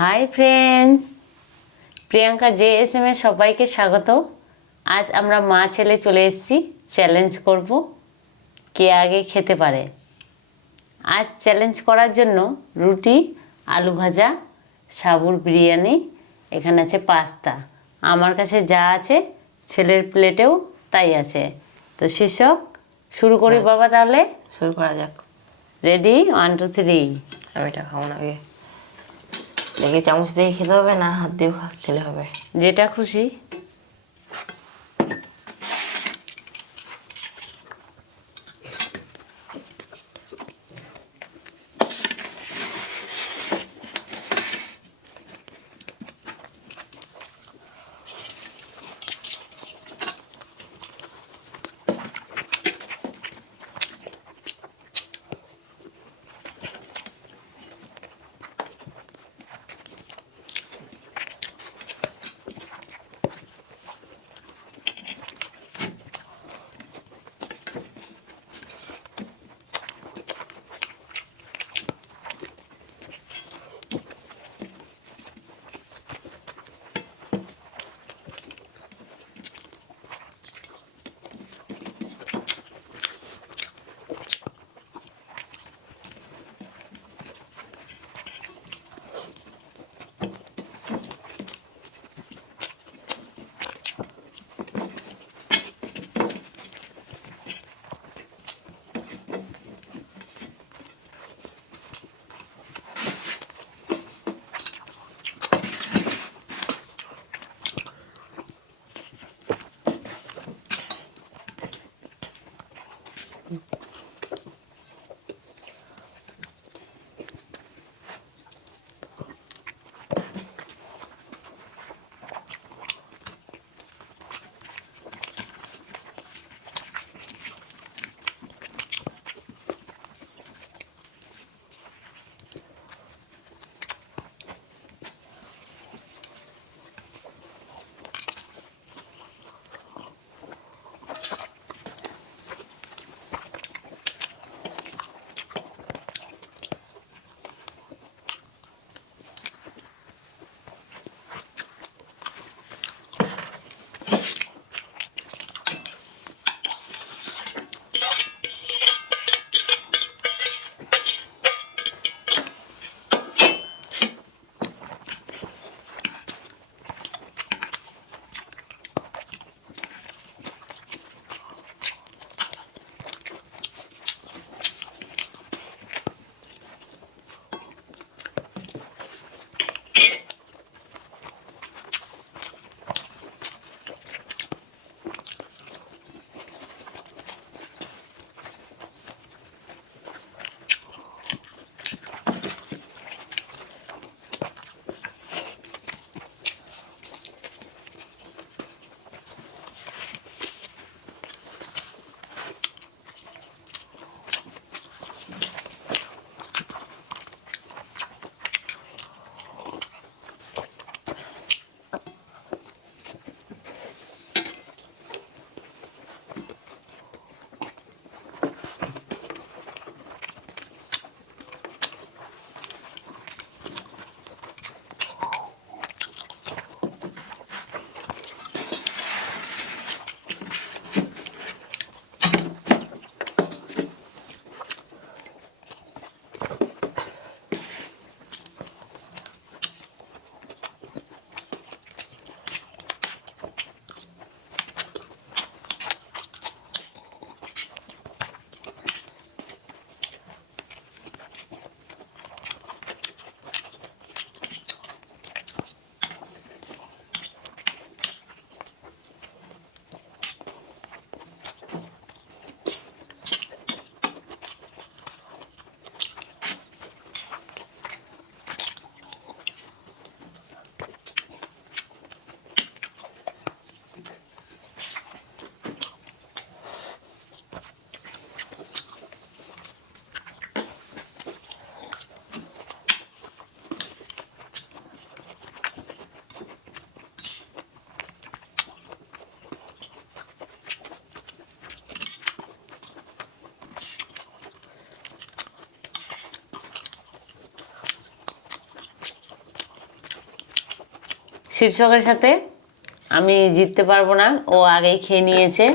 Hi friends, Priyanka JSM এর সবাইকে স্বাগত। আজ আমরা মা ছেলে চলে এসেছি চ্যালেঞ্জ করব, কে আগে খেতে পারে। আজ চ্যালেঞ্জ করার জন্য রুটি, আলু ভাজা, সাবুর বিরিয়ানি, এখানে আছে পাস্তা। আমার কাছে যা আছে ছেলের প্লেটেও তাই আছে। তো শীর্ষক শুরু করি বাবা, তাহলে শুরু করা যাক। রেডি? 1 2 3। আমি এটা খাবো না, আগে দেখে চামচ দিয়ে খেতে হবে না হাত দিয়ে খেলে হবে? যেটা খুশি। শীর্ষকের সাথে আমি জিততে পারবো না, ও আগেই খেয়ে নিয়েছে।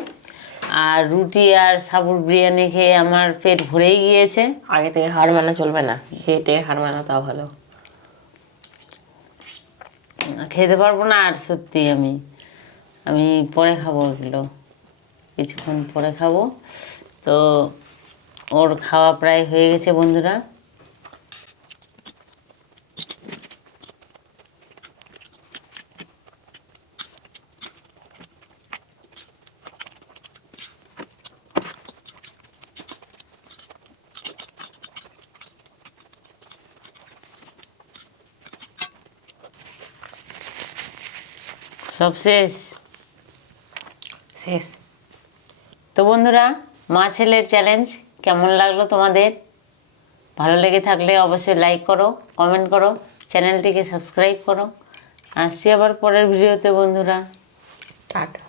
আর রুটি আর সাবুর বিরিয়ানি খেয়ে আমার পেট ভরেই গিয়েছে। আগে থেকে হার মানা চলবে না, খেটে হার মানা তাও ভালো। খেতে পারবো না আর সত্যি আমি আমি পরে খাবো, এগুলো কিছুক্ষণ পরে খাবো। তো ওর খাওয়া প্রায় হয়ে গেছে বন্ধুরা। সব শেষ। শেষ। তো বন্ধুরা, মা ছেলের চ্যালেঞ্জ কেমন লাগলো তোমাদের? ভালো লেগে থাকলে অবশ্যই লাইক করো, কমেন্ট করো, চ্যানেলটিকে সাবস্ক্রাইব করো। আসছি আবার পরের ভিডিওতে বন্ধুরা। টাটা।